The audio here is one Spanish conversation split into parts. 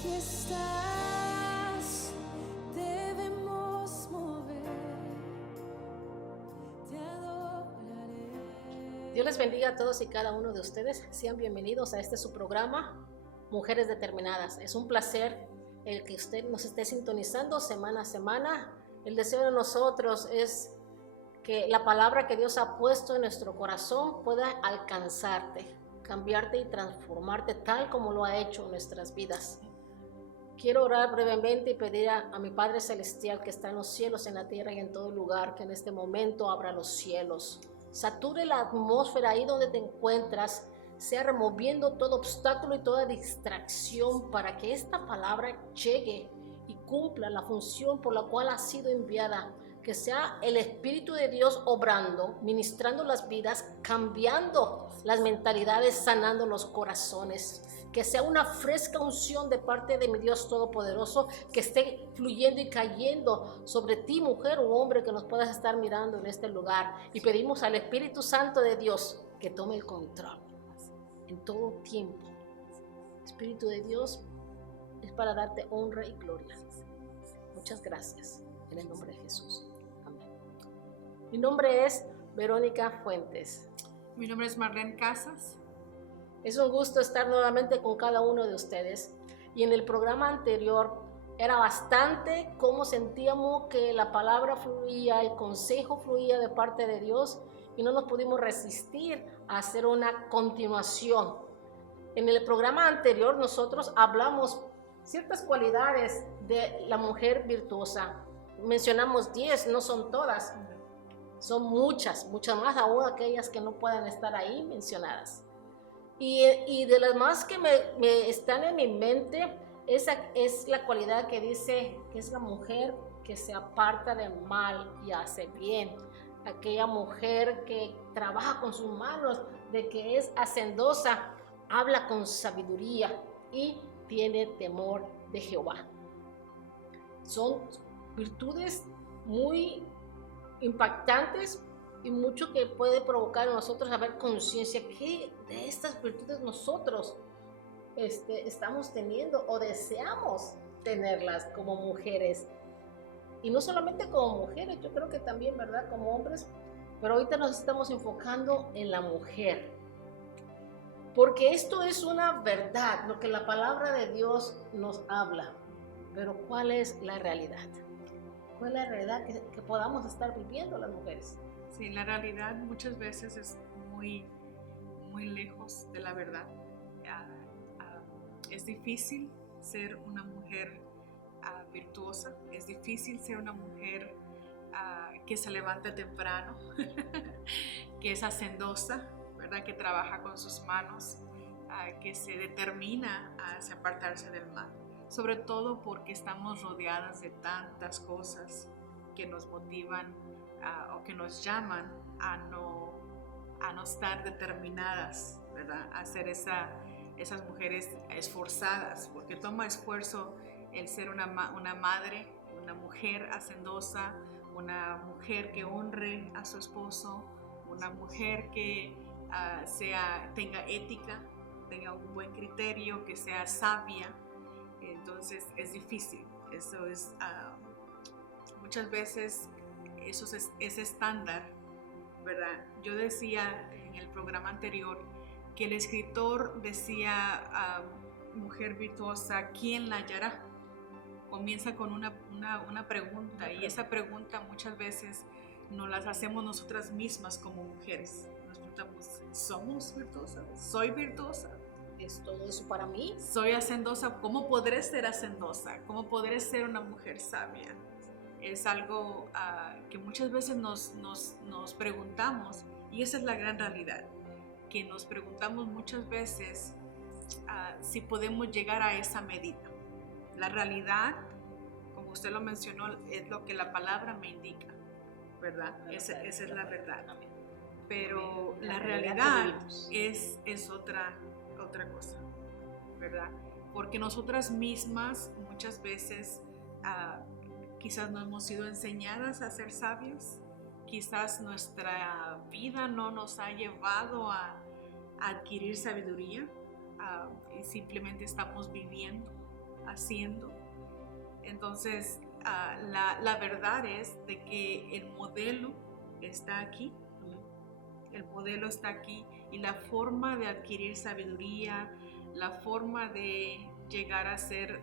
aquí estás, debemos mover, te adoraré. Dios les bendiga a todos y cada uno de ustedes. Sean bienvenidos a su programa, Mujeres Determinadas. Es un placer el que usted nos esté sintonizando semana a semana. El deseo de nosotros es que la palabra que Dios ha puesto en nuestro corazón pueda alcanzarte, cambiarte y transformarte tal como lo ha hecho en nuestras vidas. Quiero orar brevemente y pedir a mi Padre Celestial que está en los cielos, en la tierra y en todo lugar, que en este momento abra los cielos, sature la atmósfera ahí donde te encuentras, sea removiendo todo obstáculo y toda distracción para que esta palabra llegue y cumpla la función por la cual ha sido enviada. Que sea el Espíritu de Dios obrando, ministrando las vidas, cambiando las mentalidades, sanando los corazones. Que sea una fresca unción de parte de mi Dios Todopoderoso que esté fluyendo y cayendo sobre ti, mujer o hombre, que nos puedas estar mirando en este lugar. Y pedimos al Espíritu Santo de Dios que tome el control en todo tiempo. Espíritu de Dios, es para darte honra y gloria. Muchas gracias, en el nombre de Jesús. Amén. Mi nombre es Verónica Fuentes. Mi nombre es Marlene Casas. Es un gusto estar nuevamente con cada uno de ustedes. Y en el programa anterior era bastante cómo sentíamos que la palabra fluía, el consejo fluía de parte de Dios, y no nos pudimos resistir a hacer una continuación. En el programa anterior nosotros hablamos ciertas cualidades de la mujer virtuosa. Mencionamos 10, no son todas, son muchas más aún aquellas que no puedan estar ahí mencionadas. Y de las más que me están en mi mente, esa es la cualidad que dice que es la mujer que se aparta del mal y hace bien. Aquella mujer que trabaja con sus manos, de que es hacendosa, habla con sabiduría y tiene temor de Jehová. Son virtudes muy impactantes y mucho que puede provocar en nosotros haber conciencia que de estas virtudes nosotros estamos teniendo o deseamos tenerlas como mujeres. Y no solamente como mujeres, yo creo que también, ¿verdad?, como hombres, pero ahorita nos estamos enfocando en la mujer. Porque esto es una verdad, lo que la palabra de Dios nos habla. Pero ¿cuál es la realidad? ¿Cuál es la realidad que podamos estar viviendo las mujeres? Sí, la realidad muchas veces es muy lejos de la verdad. Es difícil ser una mujer virtuosa, es difícil ser una mujer que se levanta temprano, que es hacendosa, ¿verdad? Que trabaja con sus manos, que se determina hacia apartarse del mal. Sobre todo porque estamos rodeadas de tantas cosas que nos motivan o que nos llaman a no estar determinadas, ¿verdad? A ser esas mujeres esforzadas, porque toma esfuerzo el ser una madre, una mujer hacendosa, una mujer que honre a su esposo, una mujer que tenga ética, tenga un buen criterio, que sea sabia. Entonces es difícil. Eso es muchas veces eso es estándar, ¿verdad? Yo decía en el programa anterior que el escritor decía mujer virtuosa, ¿quién la hallará? Comienza con una pregunta, y esa pregunta muchas veces nos las hacemos nosotras mismas como mujeres. Nos preguntamos, ¿somos virtuosas? ¿Soy virtuosa? ¿Es todo eso para mí? Soy hacendosa. ¿Cómo podré ser hacendosa? ¿Cómo podré ser una mujer sabia? Es algo que muchas veces nos preguntamos, y esa es la gran realidad, que nos preguntamos muchas veces si podemos llegar a esa medida. La realidad, como usted lo mencionó, es lo que la palabra me indica, ¿verdad? Esa es la verdad. Pero la realidad es otra cosa, ¿verdad? Porque nosotras mismas muchas veces quizás no hemos sido enseñadas a ser sabias, quizás nuestra vida no nos ha llevado a adquirir sabiduría, y simplemente estamos viviendo haciendo. Entonces, la verdad es de que el modelo está aquí. El modelo está aquí y la forma de adquirir sabiduría, la forma de llegar a ser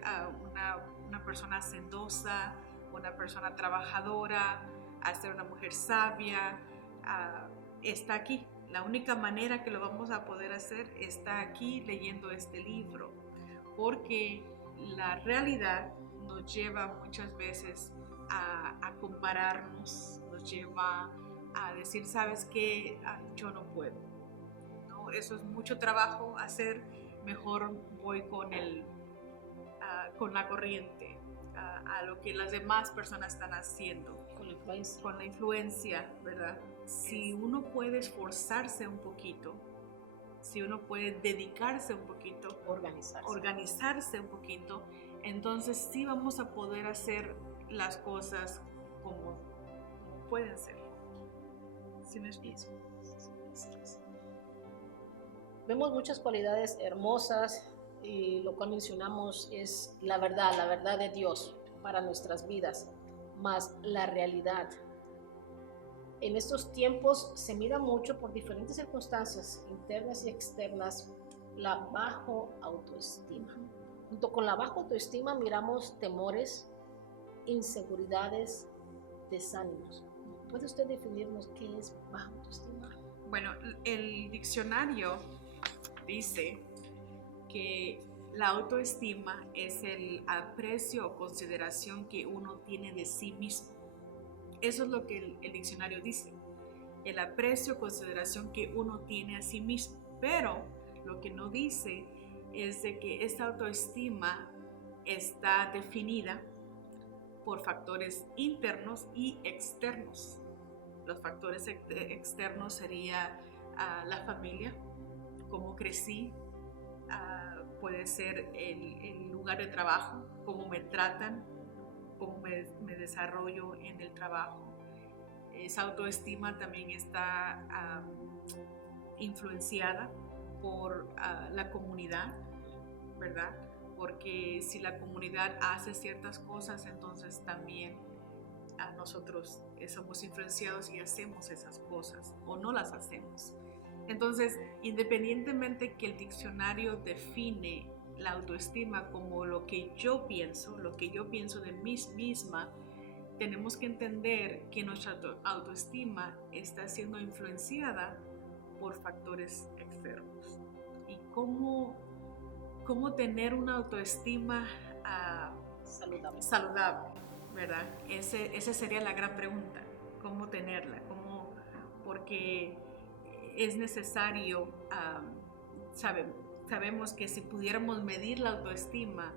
una persona hacendosa, una persona trabajadora, a ser una mujer sabia, está aquí. La única manera que lo vamos a poder hacer está aquí leyendo este libro, porque la realidad nos lleva muchas veces a compararnos, nos lleva a decir, ¿sabes qué? Yo no puedo. ¿No? Eso es mucho trabajo hacer, mejor voy con la corriente, a lo que las demás personas están haciendo. Con la influencia, ¿verdad? Si uno puede esforzarse un poquito, si uno puede dedicarse un poquito, organizarse un poquito, entonces sí vamos a poder hacer las cosas como pueden ser. ¿Sí me explico? Vemos muchas cualidades hermosas y lo cual mencionamos es la verdad de Dios para nuestras vidas, más la realidad. En estos tiempos se mira mucho por diferentes circunstancias internas y externas la bajo autoestima. Junto con la baja autoestima miramos temores, inseguridades, desánimos. ¿Puede usted definirnos qué es baja autoestima? Bueno, el diccionario dice que la autoestima es el aprecio o consideración que uno tiene de sí mismo. Eso es lo que el diccionario dice, el aprecio o consideración que uno tiene a sí mismo. Pero lo que no dice es de que esta autoestima está definida por factores internos y externos. Los factores externos sería la familia, cómo crecí, puede ser el lugar de trabajo, cómo me tratan, cómo me desarrollo en el trabajo. Esa autoestima también está influenciada por la comunidad, ¿verdad? Porque si la comunidad hace ciertas cosas, entonces también nosotros somos influenciados y hacemos esas cosas o no las hacemos. Entonces, independientemente que el diccionario define la autoestima como lo que yo pienso de mí misma, tenemos que entender que nuestra autoestima está siendo influenciada por factores externos. ¿Y cómo tener una autoestima saludable, ¿verdad? Esa sería la gran pregunta, ¿cómo tenerla? Porque es necesario, sabemos que si pudiéramos medir la autoestima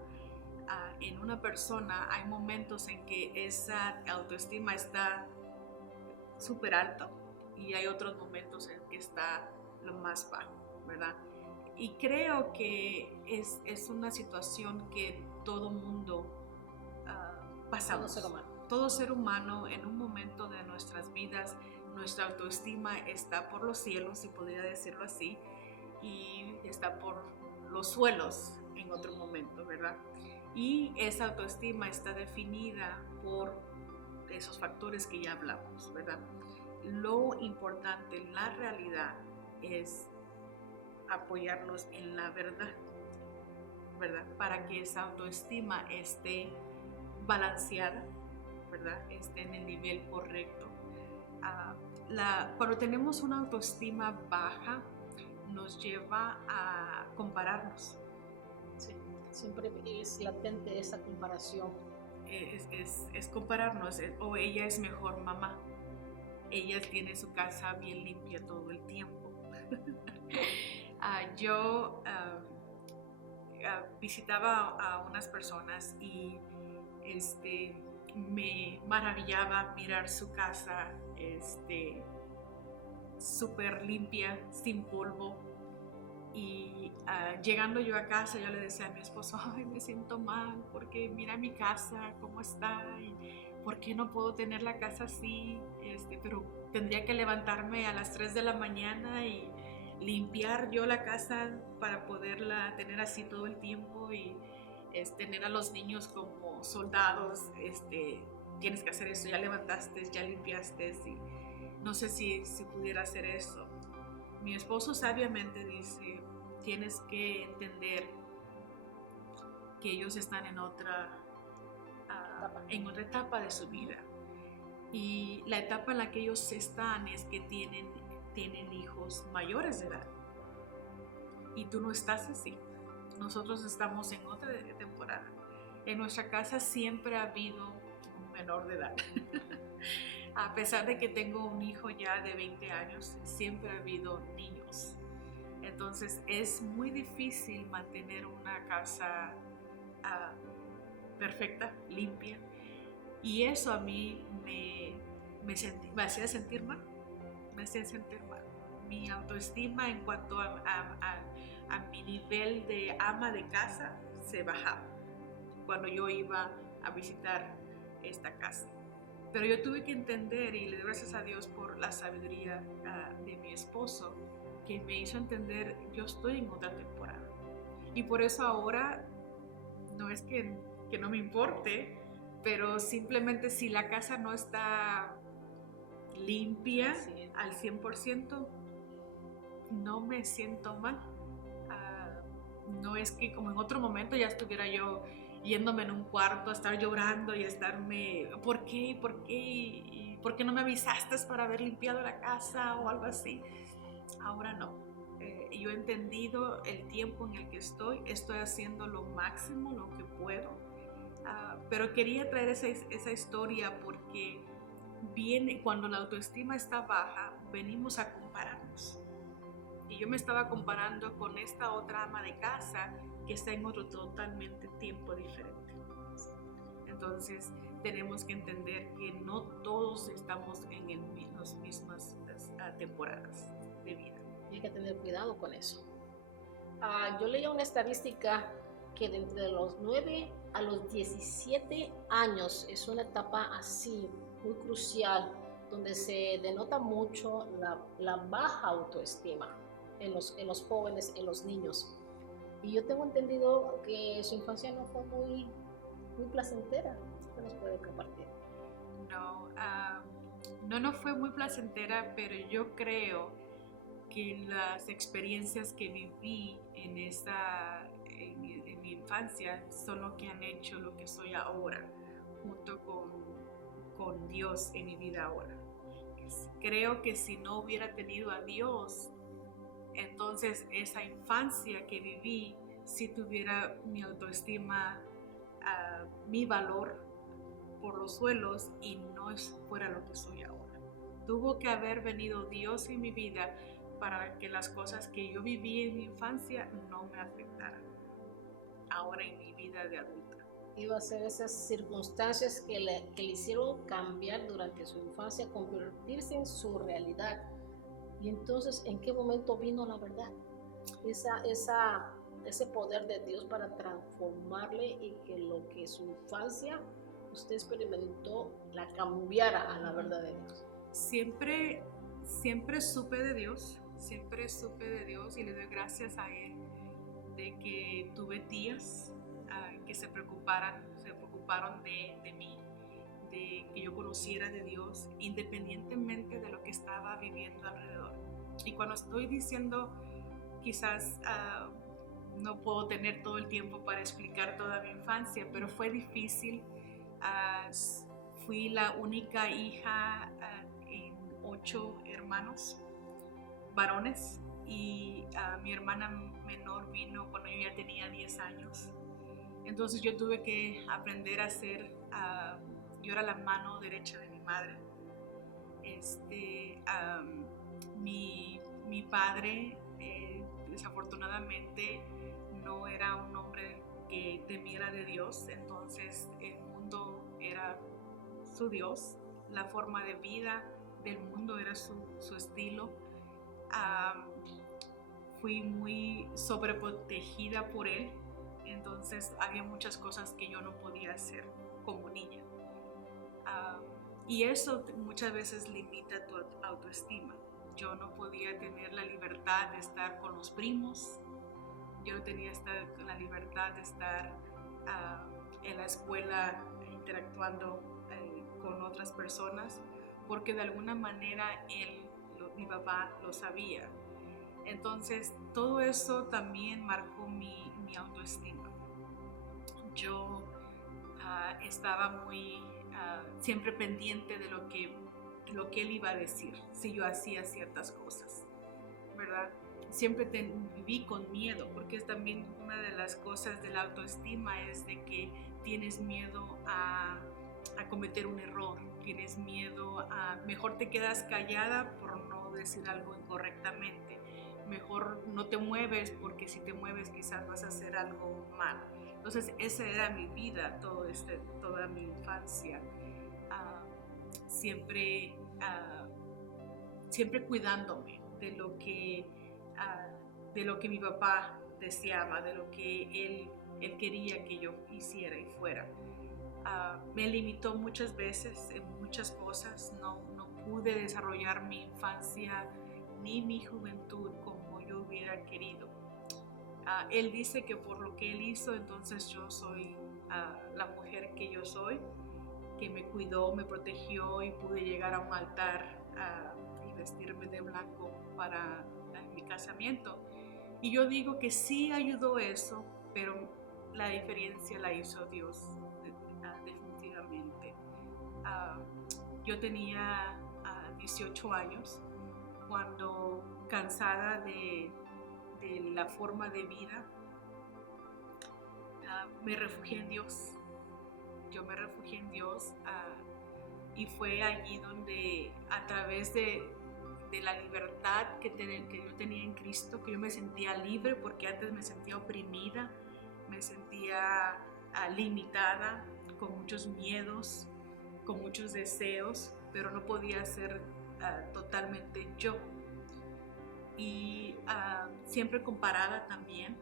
en una persona, hay momentos en que esa autoestima está súper alto y hay otros momentos en que está lo más bajo, ¿verdad? Y creo que es una situación que todo mundo pasamos. Todo ser humano en un momento de nuestras vidas, nuestra autoestima está por los cielos, si podría decirlo así, y está por los suelos en otro momento, ¿verdad? Y esa autoestima está definida por esos factores que ya hablamos, ¿verdad? Lo importante en la realidad es apoyarnos en la verdad, ¿verdad? Para que esa autoestima esté balanceada, ¿verdad? Esté en el nivel correcto. Cuando tenemos una autoestima baja, nos lleva a compararnos. Sí, siempre es latente esa comparación. Es compararnos, o ella es mejor mamá, ella tiene su casa bien limpia todo el tiempo. Yo visitaba a unas personas y me maravillaba mirar su casa súper limpia, sin polvo. Y llegando yo a casa, yo le decía a mi esposo, ay, me siento mal porque mira mi casa, cómo está, y por qué no puedo tener la casa así, pero tendría que levantarme a las 3 de la mañana y limpiar yo la casa para poderla tener así todo el tiempo. Y es tener a los niños como soldados, tienes que hacer eso, ya levantaste, ya limpiaste, y no sé si pudiera hacer eso. Mi esposo sabiamente dice, tienes que entender que ellos están en otra etapa de su vida. Y la etapa en la que ellos están es que tienen hijos mayores de edad. Y tú no estás así. Nosotros estamos en otra temporada. En nuestra casa siempre ha habido un menor de edad. A pesar de que tengo un hijo ya de 20 años, siempre ha habido niños. Entonces es muy difícil mantener una casa perfecta, limpia. Y eso a mí me hacía sentir mal. Me hacía sentir mal. Mi autoestima en cuanto a mi nivel de ama de casa se bajaba cuando yo iba a visitar esta casa. Pero yo tuve que entender, y le doy gracias a Dios por la sabiduría de mi esposo, que me hizo entender, yo estoy en otra temporada. Y por eso ahora, no es que no me importe, pero simplemente si la casa no está limpia al 100%, no me siento mal. No es que como en otro momento ya estuviera yo yéndome en un cuarto a estar llorando y estarme, ¿por qué? ¿Y por qué no me avisaste para haber limpiado la casa o algo así? Ahora no. Yo he entendido el tiempo en el que estoy haciendo lo máximo, lo que puedo, pero quería traer esa historia porque cuando la autoestima está baja, venimos a compararnos. Y yo me estaba comparando con esta otra ama de casa que está en otro totalmente tiempo diferente. Entonces tenemos que entender que no todos estamos en las mismas temporadas de vida. Y hay que tener cuidado con eso. Yo leía una estadística que de entre los 9 a los 17 años es una etapa así, muy crucial, donde se denota mucho la baja autoestima en los jóvenes, en los niños. Y yo tengo entendido que su infancia no fue muy placentera. ¿Qué nos puede compartir? No fue muy placentera, pero yo creo que las experiencias que viví en mi infancia son lo que han hecho lo que soy ahora, junto con Dios en mi vida ahora. Creo que si no hubiera tenido a Dios, entonces esa infancia que viví, si tuviera mi autoestima, mi valor por los suelos y no fuera lo que soy ahora. Tuvo que haber venido Dios en mi vida para que las cosas que yo viví en mi infancia no me afectaran ahora en mi vida de adulta. Iba a ser esas circunstancias que le hicieron cambiar durante su infancia, convertirse en su realidad. Y entonces, ¿en qué momento vino la verdad? Ese poder de Dios para transformarle y que lo que su infancia usted experimentó la cambiara a la verdad de Dios. Siempre supe de Dios y le doy gracias a Él de que tuve tías que se preocuparon de mí, de que yo conociera de Dios independientemente de lo que estaba viviendo alrededor. Y cuando estoy diciendo, quizás no puedo tener todo el tiempo para explicar toda mi infancia, pero fue difícil. Fui la única hija en 8 hermanos varones y mi hermana menor vino cuando yo ya tenía 10 años. Entonces yo tuve que aprender a ser, yo era la mano derecha de mi madre. Mi padre desafortunadamente no era un hombre que temiera de Dios, entonces el mundo era su Dios, la forma de vida del mundo era su estilo. Fui muy sobreprotegida por él, entonces había muchas cosas que yo no podía hacer como niña. Y eso muchas veces limita tu autoestima. Yo no podía tener la libertad de estar con los primos, yo no tenía la libertad de estar en la escuela interactuando con otras personas, porque de alguna manera mi papá lo sabía. Entonces todo eso también marcó mi autoestima. Yo estaba muy siempre pendiente de lo que él iba a decir si yo hacía ciertas cosas, ¿verdad? Siempre viví con miedo, porque es también una de las cosas de la autoestima, es de que tienes miedo a cometer un error, tienes miedo mejor te quedas callada por no decir algo incorrectamente, mejor no te mueves porque si te mueves quizás vas a hacer algo mal. Entonces esa era mi vida, toda mi infancia, siempre cuidándome de lo que mi papá deseaba, de lo que él quería que yo hiciera y fuera. Me limitó muchas veces en muchas cosas, no pude desarrollar mi infancia ni mi juventud como yo hubiera querido. Él dice que por lo que él hizo, entonces yo soy la mujer que yo soy, que me cuidó, me protegió y pude llegar a un altar y vestirme de blanco para mi casamiento. Y yo digo que sí ayudó eso, pero la diferencia la hizo Dios, definitivamente. Yo tenía 18 años cuando, cansada de la forma de vida, me refugié en Dios. Yo me refugié en Dios y fue allí donde, a través de la libertad que yo tenía en Cristo, que yo me sentía libre, porque antes me sentía oprimida, me sentía limitada, con muchos miedos, con muchos deseos, pero no podía ser totalmente yo. Y siempre comparada también.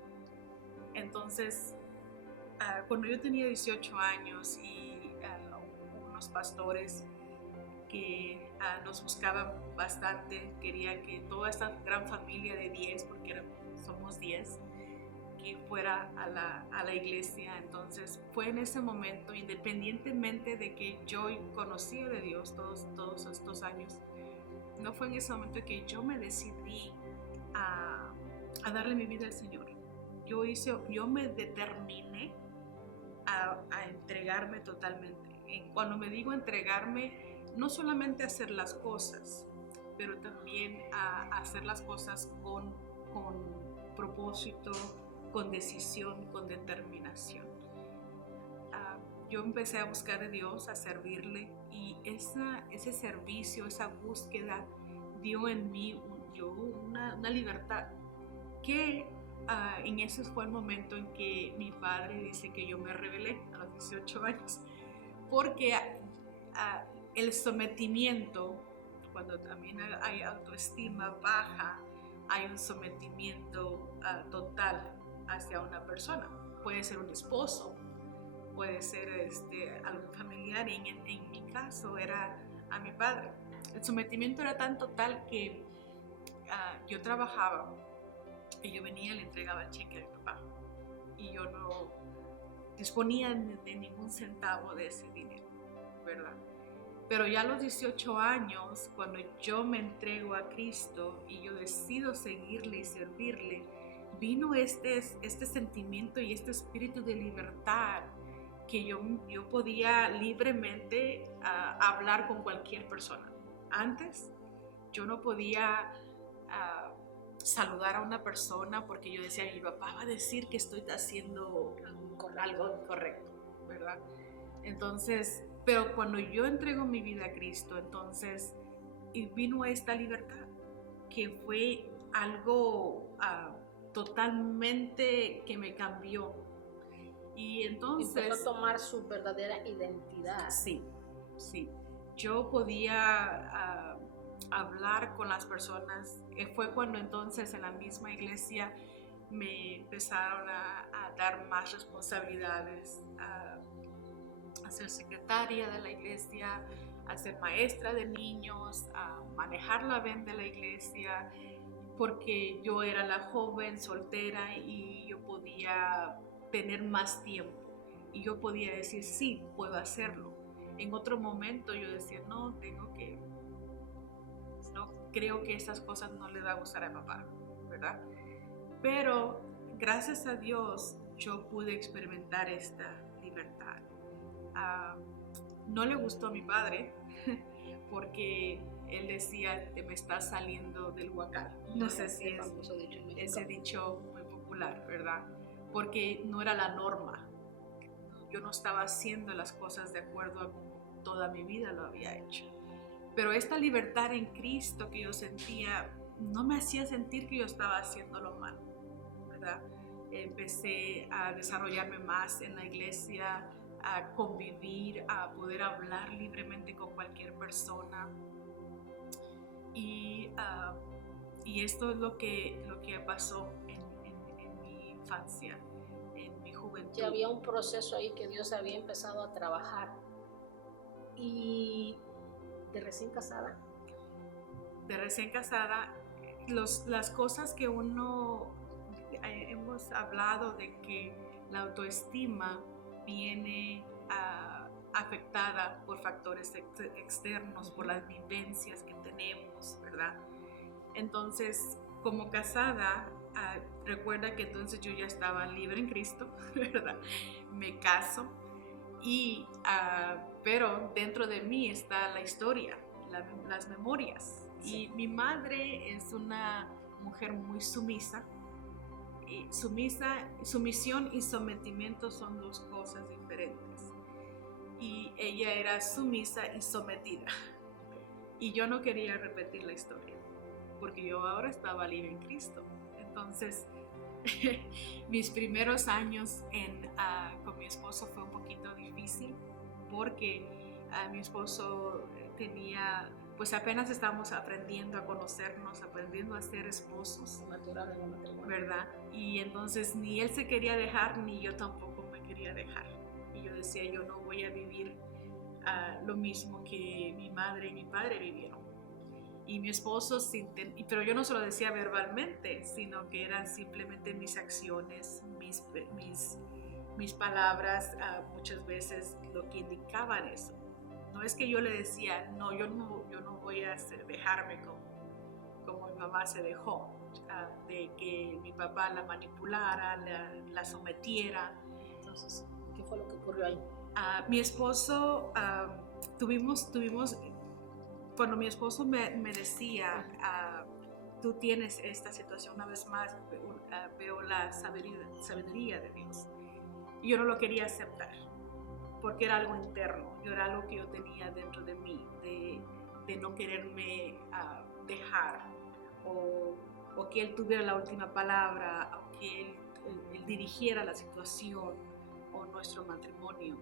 Entonces, cuando yo tenía 18 años y unos pastores que nos buscaban bastante, querían que toda esta gran familia de 10, porque somos 10, que fuera a la iglesia. Entonces fue en ese momento, independientemente de que yo conocía de Dios todos estos años, no fue en ese momento que yo me decidí a darle mi vida al Señor. Yo me determiné a entregarme totalmente. Cuando me digo entregarme, no solamente hacer las cosas, pero también a hacer las cosas con propósito, con decisión, con determinación. Yo empecé a buscar a Dios, a servirle, y ese servicio, esa búsqueda dio en mí una libertad que en ese fue el momento en que mi padre dice que yo me rebelé a los 18 años, porque el sometimiento, cuando también hay autoestima baja, hay un sometimiento total hacia una persona. Puede ser un esposo, puede ser algún familiar, y en mi caso era a mi padre. El sometimiento era tan total que yo trabajaba y yo venía y le entregaba el cheque a mi papá, y yo no disponía de ningún centavo de ese dinero, ¿verdad? Pero ya a los 18 años, cuando yo me entrego a Cristo y yo decido seguirle y servirle, vino este sentimiento y este espíritu de libertad, que yo podía libremente hablar con cualquier persona. Antes yo no podía saludar a una persona porque yo decía, mi papá va a decir que estoy haciendo algo incorrecto, ¿verdad? Entonces, pero cuando yo entrego mi vida a Cristo, entonces vino esta libertad, que fue algo totalmente que me cambió. Y entonces empezó a tomar su verdadera identidad. Sí. Yo podía hablar con las personas. Fue cuando entonces en la misma iglesia me empezaron a dar más responsabilidades, a ser secretaria de la iglesia, a ser maestra de niños, a manejar la ven de la iglesia, porque yo era la joven soltera y yo podía tener más tiempo. y yo podía decir, sí, puedo hacerlo. En otro momento yo decía, no, creo que esas cosas no le va a gustar a papá, ¿verdad? Pero gracias a Dios yo pude experimentar esta libertad. No le gustó a mi padre porque él decía, te me estás saliendo del huacal. No sé si es ese dicho muy popular, ¿verdad? Porque no era la norma. Yo no estaba haciendo las cosas de acuerdo a como toda mi vida lo había hecho. Pero esta libertad en Cristo que yo sentía no me hacía sentir que yo estaba haciéndolo mal, ¿verdad? Empecé a desarrollarme más en la iglesia, a convivir, a poder hablar libremente con cualquier persona. Y esto es lo que pasó en mi infancia, en mi juventud. Ya había un proceso ahí que Dios había empezado a trabajar. Y de recién casada. Las cosas que hemos hablado de que la autoestima viene afectada por factores externos, por las vivencias que tenemos, ¿verdad? Entonces, como casada, recuerda que entonces yo ya estaba libre en Cristo, ¿verdad? Me caso pero dentro de mí está la historia, las memorias. Sí. Y mi madre es una mujer muy sumisa. Sumisión y sometimiento son dos cosas diferentes. Y ella era sumisa y sometida. Y yo no quería repetir la historia, porque yo ahora estaba libre en Cristo. Entonces, mis primeros años con mi esposo fue un poquito difícil, porque mi esposo pues apenas estábamos aprendiendo a conocernos, aprendiendo a ser esposos, ¿verdad? Y entonces ni él se quería dejar, ni yo tampoco me quería dejar. Y yo decía, yo no voy a vivir lo mismo que mi madre y mi padre vivieron. Y mi esposo, pero yo no se lo decía verbalmente, sino que eran simplemente mis acciones, mis palabras, muchas veces lo que indicaban eso. No es que yo le decía, no, yo no voy a dejarme como mi mamá se dejó, de que mi papá la manipulara, la sometiera. Entonces, ¿qué fue lo que ocurrió ahí? Mi esposo, tuvimos cuando mi esposo me decía, tú tienes esta situación, una vez más veo la sabiduría de Dios. Y yo no lo quería aceptar, porque era algo interno, era algo que yo tenía dentro de mí, de no quererme dejar, o que él tuviera la última palabra, o que él dirigiera la situación o nuestro matrimonio.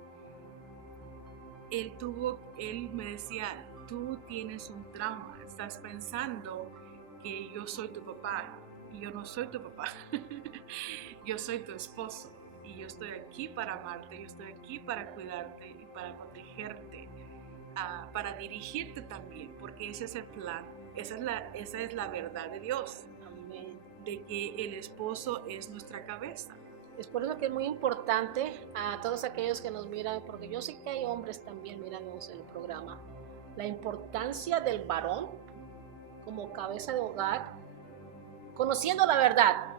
Él me decía, tú tienes un trauma, estás pensando que yo soy tu papá, y yo no soy tu papá. Yo soy tu esposo, y yo estoy aquí para amarte, yo estoy aquí para cuidarte y para protegerte, para dirigirte también, porque ese es el plan, esa es la verdad de Dios. Amén. De que el esposo es nuestra cabeza. Es por eso que es muy importante a todos aquellos que nos miran, porque yo sé que hay hombres también mirándonos en el programa, la importancia del varón como cabeza de hogar, conociendo la verdad.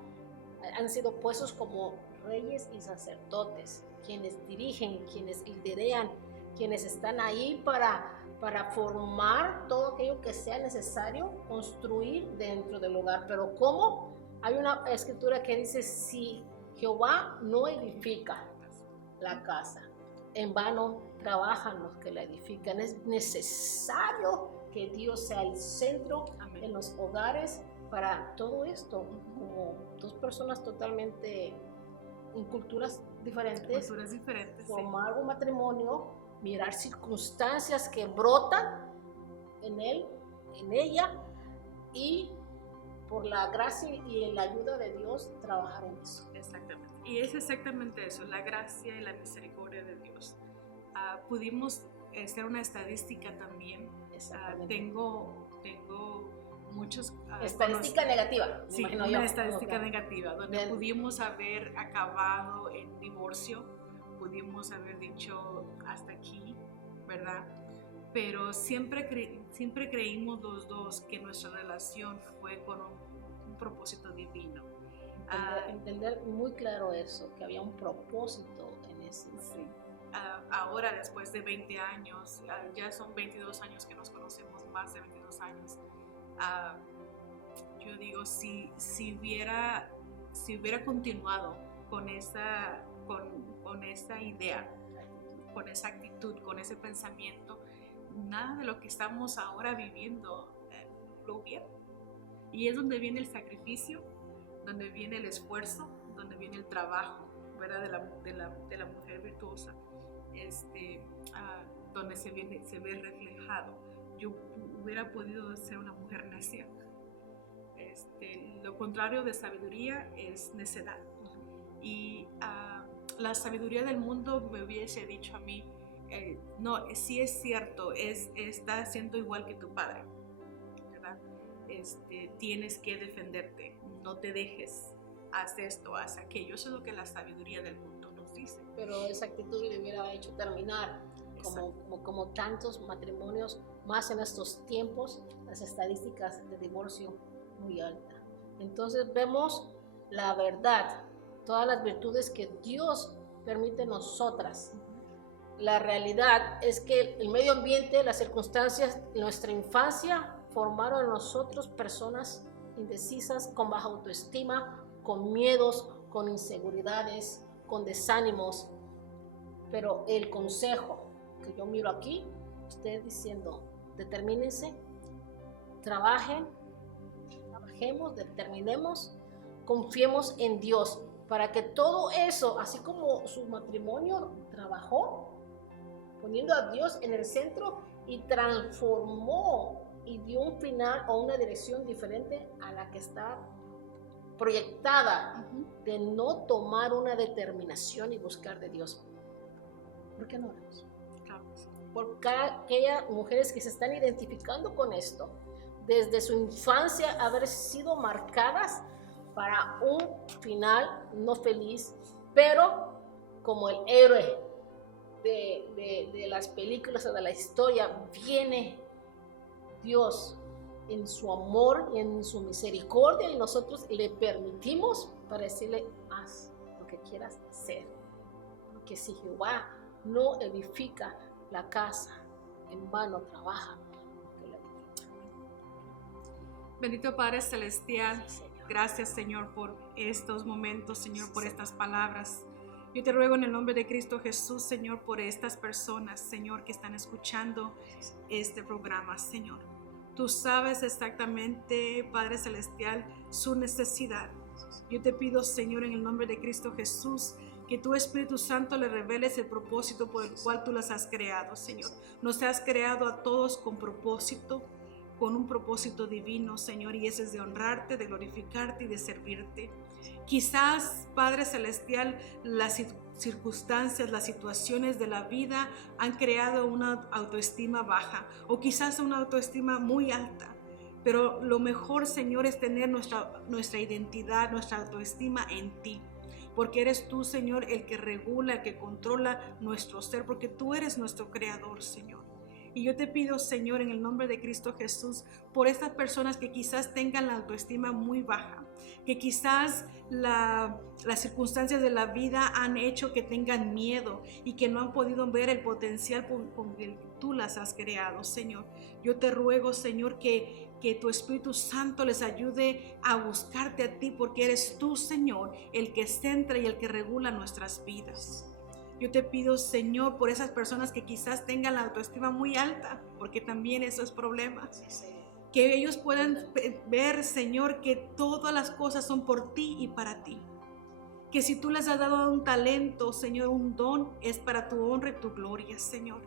Han sido puestos como reyes y sacerdotes, quienes dirigen, quienes liderean, quienes están ahí para formar todo aquello que sea necesario construir dentro del hogar. Pero ¿cómo? Hay una escritura que dice, si Jehová no edifica la casa, en vano trabajan los que la edifican. Es necesario que Dios sea el centro. Amén. En los hogares para todo esto, como dos personas totalmente en culturas diferentes, formar un matrimonio, mirar circunstancias que brotan en él, en ella, y por la gracia y la ayuda de Dios trabajar en eso. Exactamente. Y es exactamente eso, la gracia y la misericordia de Dios. Pudimos hacer una estadística también. Tengo muchos... estadística negativa. Sí, una estadística negativa, donde pudimos haber acabado en divorcio pudimos haber dicho hasta aquí, ¿verdad? Pero siempre creímos los dos que nuestra relación fue con un propósito divino. Entender muy claro eso, que había un propósito en ese. Sí. Ahora, después de 20 años, ya son 22 años que nos conocemos, más de 22 años, yo digo, si hubiera continuado con esa idea, con esa actitud, con ese pensamiento, nada de lo que estamos ahora viviendo lo hubiera. Y es donde viene el sacrificio, donde viene el esfuerzo, donde viene el trabajo, ¿verdad? de la mujer virtuosa, donde se ve reflejado. Yo hubiera podido ser una mujer necia. Lo contrario de sabiduría es necedad. Y la sabiduría del mundo me hubiese dicho a mí, no, sí es cierto, está siendo igual que tu padre, ¿verdad? Tienes que defenderte, no te dejes, haz esto, haz aquello. Eso es lo que la sabiduría del mundo nos dice. Pero esa actitud le hubiera hecho terminar, como tantos matrimonios, más en estos tiempos, las estadísticas de divorcio muy altas. Entonces vemos la verdad, todas las virtudes que Dios permite en nosotras. La realidad es que el medio ambiente, las circunstancias, nuestra infancia formaron en nosotros personas indecisas, con baja autoestima, con miedos, con inseguridades, con desánimos. Pero el consejo que yo miro aquí, ustedes diciendo, determínense, trabajemos, determinemos, confiemos en Dios, para que todo eso, así como su matrimonio trabajó, poniendo a Dios en el centro y transformó y dio un final o una dirección diferente a la que está proyectada, de no tomar una determinación y buscar de Dios. ¿Por qué no oramos? Por aquellas mujeres que se están identificando con esto, desde su infancia haber sido marcadas para un final no feliz, pero como el héroe de las películas o de la historia, viene Dios en su amor y en su misericordia, y nosotros le permitimos para decirle, haz lo que quieras hacer, porque si Jehová no edifica la casa, en vano trabaja. Bendito Padre Celestial, gracias, Señor, por estos momentos, Señor, por estas palabras. Yo te ruego en el nombre de Cristo Jesús, Señor, por estas personas, Señor, que están escuchando este programa, Señor. Tú sabes exactamente, Padre Celestial, su necesidad. Yo te pido, Señor, en el nombre de Cristo Jesús, que tu Espíritu Santo le reveles el propósito por el cual tú las has creado, Señor. Nos has creado a todos con propósito, con un propósito divino, Señor, y ese es de honrarte, de glorificarte y de servirte. Quizás, Padre Celestial, las circunstancias, las situaciones de la vida han creado una autoestima baja, o quizás una autoestima muy alta. Pero lo mejor, Señor, es tener nuestra identidad, nuestra autoestima en ti. Porque eres tú, Señor, el que regula, el que controla nuestro ser, porque tú eres nuestro creador, Señor. Y yo te pido, Señor, en el nombre de Cristo Jesús, por estas personas que quizás tengan la autoestima muy baja, que quizás las circunstancias de la vida han hecho que tengan miedo y que no han podido ver el potencial con el que tú las has creado, Señor. Yo te ruego, Señor, que tu Espíritu Santo les ayude a buscarte a ti, porque eres tú, Señor, el que centra y el que regula nuestras vidas. Yo te pido, Señor, por esas personas que quizás tengan la autoestima muy alta, porque también eso es problema, que ellos puedan ver, Señor, que todas las cosas son por ti y para ti. Que si tú les has dado un talento, Señor, un don, es para tu honra y tu gloria, Señor.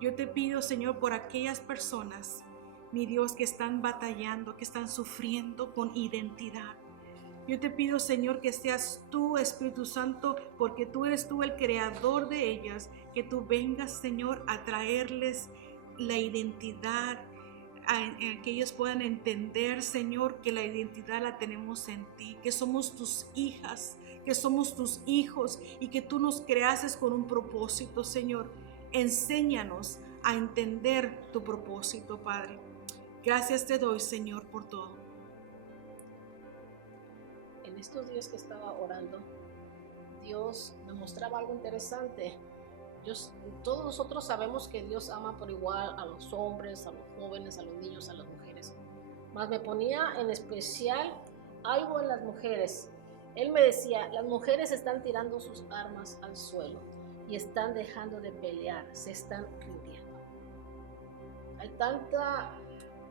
Yo te pido, Señor, por aquellas personas, mi Dios, que están batallando, que están sufriendo con identidad. Yo te pido, Señor, que seas tú, Espíritu Santo, porque tú eres tú el creador de ellas, que tú vengas, Señor, a traerles la identidad, a que ellos puedan entender, Señor, que la identidad la tenemos en ti, que somos tus hijas, que somos tus hijos y que tú nos creaste con un propósito, Señor. Enséñanos a entender tu propósito, Padre. Gracias te doy, Señor, por todo. En estos días que estaba orando, Dios me mostraba algo interesante. Todos nosotros sabemos que Dios ama por igual a los hombres, a los jóvenes, a los niños, a las mujeres. Mas me ponía en especial algo en las mujeres. Él me decía, las mujeres están tirando sus armas al suelo y están dejando de pelear, se están rindiendo. Hay tanta...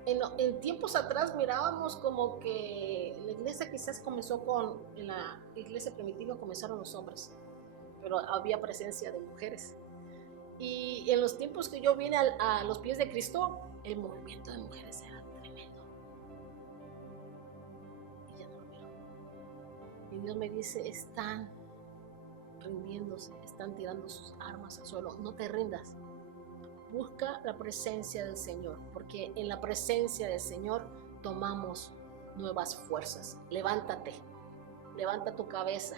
En tiempos atrás mirábamos como que la iglesia quizás comenzó en la iglesia primitiva comenzaron los hombres, pero había presencia de mujeres. Y en los tiempos que yo vine a los pies de Cristo, el movimiento de mujeres era tremendo. Y ya no lo miro. Y Dios me dice, están rindiéndose, están tirando sus armas al suelo. No te rindas. Busca la presencia del Señor, porque en la presencia del Señor tomamos nuevas fuerzas. Levántate, levanta tu cabeza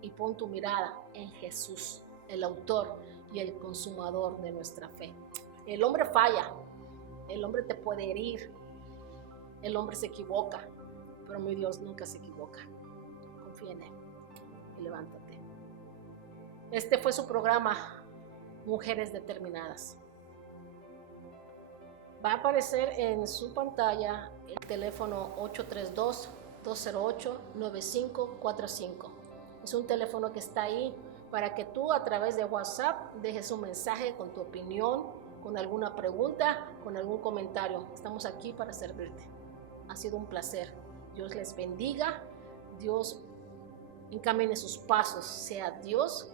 y pon tu mirada en Jesús, el autor y el consumador de nuestra fe. El hombre falla, el hombre te puede herir, el hombre se equivoca, pero mi Dios nunca se equivoca. Confía en Él y levántate. Este fue su programa, Mujeres Determinadas. Va a aparecer en su pantalla el teléfono 832-208-9545. Es un teléfono que está ahí para que tú a través de WhatsApp dejes un mensaje con tu opinión, con alguna pregunta, con algún comentario. Estamos aquí para servirte. Ha sido un placer. Dios les bendiga. Dios encamine sus pasos. Sea Dios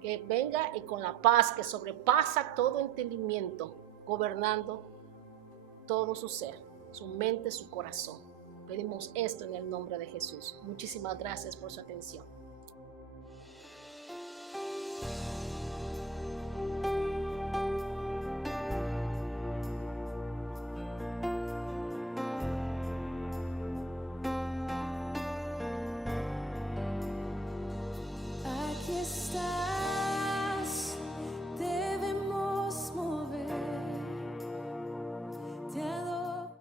que venga y con la paz que sobrepasa todo entendimiento, gobernando todo su ser, su mente, su corazón. Pedimos esto en el nombre de Jesús. Muchísimas gracias por su atención. Aquí está.